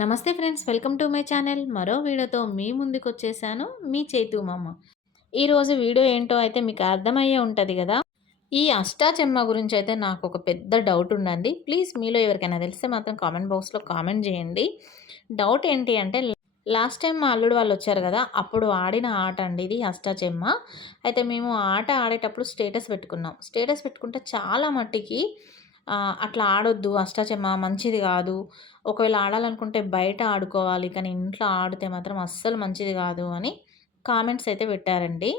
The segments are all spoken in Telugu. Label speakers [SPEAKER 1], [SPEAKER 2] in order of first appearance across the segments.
[SPEAKER 1] నమస్తే friends welcome to my channel. మరో వీడియోతో మీ ముందుకు వచ్చేసాను మీ చేతు మామ. ఈరోజు వీడియో ఏంటో అయితే మీకు అర్థమయ్యే ఉంటుంది కదా. ఈ అష్టాచెమ్మ గురించి అయితే నాకు ఒక పెద్ద డౌట్ ఉండండి ప్లీజ్ మీలో ఎవరికైనా తెలిస్తే మాత్రం కామెంట్ బాక్స్లో కామెంట్ చేయండి. డౌట్ ఏంటి అంటే లాస్ట్ టైం మా అల్లుడు వాళ్ళు వచ్చారు కదా అప్పుడు ఆడిన ఆట అండి ఇది అష్టాచెమ్మ అయితే మేము ఆట ఆడేటప్పుడు స్టేటస్ పెట్టుకున్నాం. స్టేటస్ పెట్టుకుంటే చాలా మట్టికి అట్లా ఆడొద్దు. అష్టాచెమ్మ మంచిది కాదు. ఒకవేళ ఆడాలనుకుంటే బయట ఆడుకోవాలి. కానీ ఇంట్లో ఆడితే మాత్రం అస్సలు మంచిది కాదు అని కామెంట్స్ అయితే పెట్టారండి.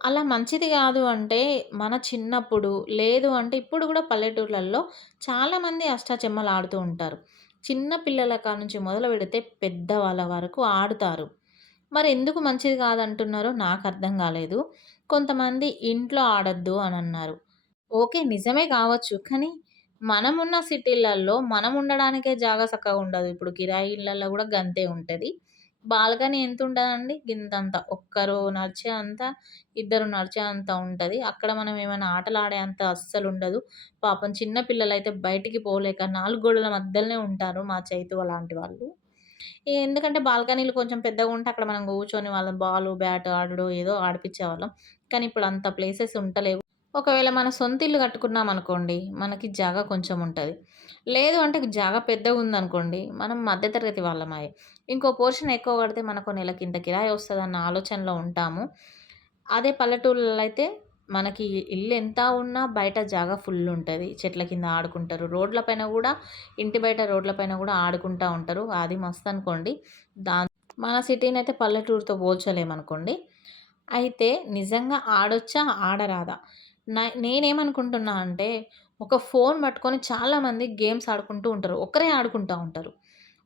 [SPEAKER 1] అలా మంచిది కాదు అంటే మన చిన్నప్పుడు లేదు అంటే ఇప్పుడు కూడా పల్లెటూర్లలో చాలామంది అష్టాచెమ్మలు ఆడుతూ ఉంటారు. చిన్న పిల్లల నుంచి మొదలు పెడితే పెద్దవాళ్ళ వరకు ఆడుతారు. మరి ఎందుకు మంచిది కాదంటున్నారో నాకు అర్థం కాలేదు. కొంతమంది ఇంట్లో ఆడొద్దు అని అన్నారు. ఓకే నిజమే కావచ్చు. కానీ మనమున్న సిటీలలో మనం ఉండడానికే జాగా చక్కగా ఉండదు. ఇప్పుడు కిరాయి ఇళ్ళల్లో కూడా గంతే ఉంటుంది. బాల్కనీ ఎంత ఉంటుందండి? గింతంత. ఒక్కరు నడిచే అంత ఇద్దరు నడిచే అంత ఉంటుంది. అక్కడ మనం ఏమైనా ఆటలు ఆడే అంత అస్సలు ఉండదు. పాపం చిన్న పిల్లలు అయితే బయటికి పోలేక నాలుగు గోడల మధ్యలోనే ఉంటారు మా చైతు అలాంటి వాళ్ళు. ఎందుకంటే బాల్కనీలు కొంచెం పెద్దగా ఉంటే అక్కడ మనం కూర్చొని వాళ్ళ బాల్ బ్యాట్ ఆడడం ఏదో ఆడిపించేవాళ్ళం కానీ ఇప్పుడు అంత ప్లేసెస్ ఉంటలేవు. ఒకవేళ మన సొంత ఇల్లు కట్టుకున్నాం అనుకోండి మనకి జాగా కొంచెం ఉంటుంది. లేదు అంటే జాగా పెద్దగా ఉందనుకోండి మనం మధ్యతరగతి వాళ్ళమాయే ఇంకో పోర్షన్ ఎక్కువ కడితే మనకు నెలకి ఇంత కిరాయి వస్తుంది అన్న ఆలోచనలో ఉంటాము. అదే పల్లెటూళ్ళలో అయితే మనకి ఇల్లు ఎంత ఉన్నా బయట జాగా ఫుల్ ఉంటుంది చెట్ల కింద ఆడుకుంటారు. రోడ్ల పైన కూడా ఇంటి బయట రోడ్ల పైన కూడా ఆడుకుంటూ ఉంటారు. అది మస్తు అనుకోండి దా మన సిటీని అయితే పల్లెటూరుతో పోల్చలేమనుకోండి. అయితే నిజంగా ఆడొచ్చా ఆడరాదా? నేనేమనుకుంటున్నా అంటే ఒక ఫోన్ పట్టుకొని చాలామంది గేమ్స్ ఆడుకుంటూ ఉంటారు. ఒకరే ఆడుకుంటూ ఉంటారు.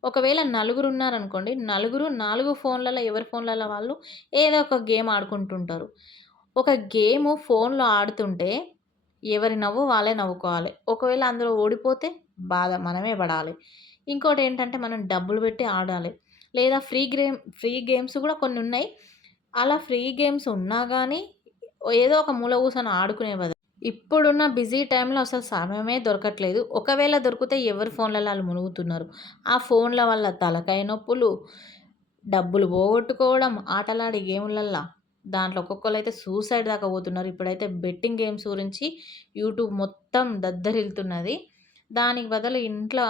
[SPEAKER 1] ఒకవేళ నలుగురు ఉన్నారనుకోండి నలుగురు నాలుగు ఫోన్లలో ఎవరి ఫోన్లలో వాళ్ళు ఏదో ఒక గేమ్ ఆడుకుంటుంటారు. ఒక గేమ్ ఫోన్లో ఆడుతుంటే ఎవరి నవ్వు వాళ్ళే నవ్వుకోవాలి. ఒకవేళ అందులో ఓడిపోతే బాధ మనమే పడాలి. ఇంకోటి ఏంటంటే మనం డబ్బులు పెట్టి ఆడాలి. లేదా ఫ్రీ గేమ్ ఫ్రీ గేమ్స్ కూడా కొన్ని ఉన్నాయి. అలా ఫ్రీ గేమ్స్ ఉన్నా కానీ ఏదో ఒక మూల కూర్చొని ఆడుకునే బదులు. ఇప్పుడున్న బిజీ టైంలో అసలు సమయమే దొరకట్లేదు. ఒకవేళ దొరికితే ఎవరి ఫోన్లలో వాళ్ళు మునుగుతున్నారు? ఆ ఫోన్ల వల్ల తలకాయ నొప్పులు డబ్బులు పోగొట్టుకోవడం ఆటలాడి గేములల్లో. దాంట్లో ఒక్కొక్కరు అయితే సూసైడ్ దాకా పోతున్నారు. ఇప్పుడైతే బెట్టింగ్ గేమ్స్ గురించి యూట్యూబ్ మొత్తం దద్దరిల్తున్నది దానికి బదులు ఇంట్లో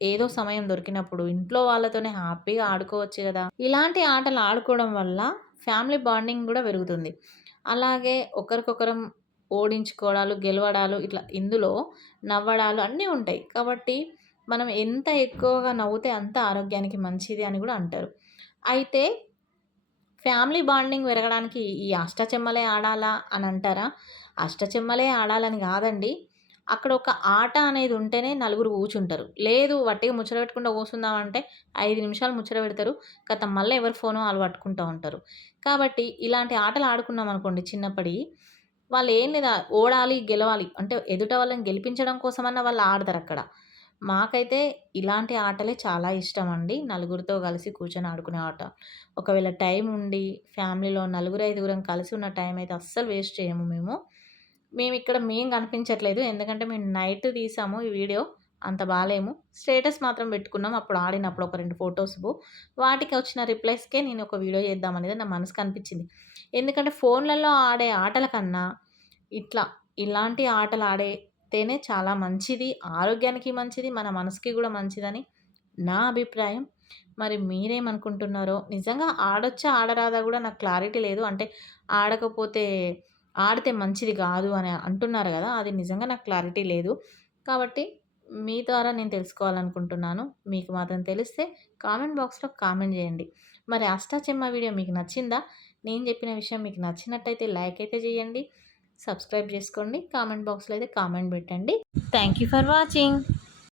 [SPEAKER 1] ఏదో సమయం దొరికినప్పుడు ఇంట్లో వాళ్ళతోనే హ్యాపీగా ఆడుకోవచ్చు కదా. ఇలాంటి ఆటలు ఆడుకోవడం వల్ల ఫ్యామిలీ బాండింగ్ కూడా పెరుగుతుంది. అలాగే ఒకరికొకరం ఓడించుకోవడాలు గెలవడాలు ఇట్లా ఇందులో నవ్వడాలు అన్నీ ఉంటాయి. కాబట్టి మనం ఎంత ఎక్కువగా నవ్వుతే అంత ఆరోగ్యానికి మంచిది అని కూడా అంటారు. అయితే ఫ్యామిలీ బాండింగ్ పెరగడానికి ఈ అష్టచెమ్మలే ఆడాలా అని అంటారా? అష్టచెమ్మలే ఆడాలని కాదండి. అక్కడ ఒక ఆట అనేది ఉంటేనే నలుగురు కూర్చుంటారు. లేదు వట్టిగా ముచ్చట పెట్టుకుంటూ కూర్చుందామంటే ఐదు నిమిషాలు ముచ్చట పెడతారు. గత మళ్ళీ ఎవరి ఫోను వాళ్ళు పట్టుకుంటూ ఉంటారు. కాబట్టి ఇలాంటి ఆటలు ఆడుకున్నాం అనుకోండి చిన్నప్పటి వాళ్ళు ఏం లేదా ఓడాలి గెలవాలి అంటే ఎదుట వాళ్ళని గెలిపించడం కోసమన్నా వాళ్ళు ఆడతారు అక్కడ. మాకైతే ఇలాంటి ఆటలే చాలా ఇష్టం అండి. నలుగురితో కలిసి కూర్చొని ఆడుకునే ఆట. ఒకవేళ టైం ఉండి ఫ్యామిలీలో నలుగురు ఐదుగురం కలిసి ఉన్న టైం అయితే అస్సలు వేస్ట్ చేయము మేము. మేము ఇక్కడ మేము కనిపించట్లేదు. ఎందుకంటే మేము నైట్ తీసాము ఈ వీడియో. అంత బాగాలేము స్టేటస్ మాత్రం పెట్టుకున్నాం. అప్పుడు ఆడినప్పుడు ఒక రెండు ఫొటోస్ వాటికి వచ్చిన రిప్లైస్కే నేను ఒక వీడియో చేద్దాం అనేది నా మనసుకు అనిపించింది ఎందుకంటే ఫోన్లలో ఆడే ఆటల కన్నా ఇట్లా ఇలాంటి ఆటలు ఆడితేనే చాలా మంచిది. ఆరోగ్యానికి మంచిది. మన మనసుకి కూడా మంచిదని నా అభిప్రాయం. మరి మీరేమనుకుంటున్నారో? నిజంగా ఆడొచ్చా ఆడరాదా కూడా నాకు క్లారిటీ లేదు. అంటే ఆడకపోతే ఆడితే మంచిది కాదు అని అంటున్నారు కదా అది నిజంగా నాకు క్లారిటీ లేదు. కాబట్టి మీ ద్వారా నేను తెలుసుకోవాలనుకుంటున్నాను. మీకు మాత్రం తెలిస్తే కామెంట్ బాక్స్లో కామెంట్ చేయండి. మరి అష్టాచెమ్మ వీడియో మీకు నచ్చిందా? నేను చెప్పిన విషయం మీకు నచ్చినట్టయితే లైక్ అయితే చేయండి సబ్స్క్రైబ్ చేసుకోండి కామెంట్ బాక్స్లో అయితే కామెంట్ పెట్టండి. Thank you for watching.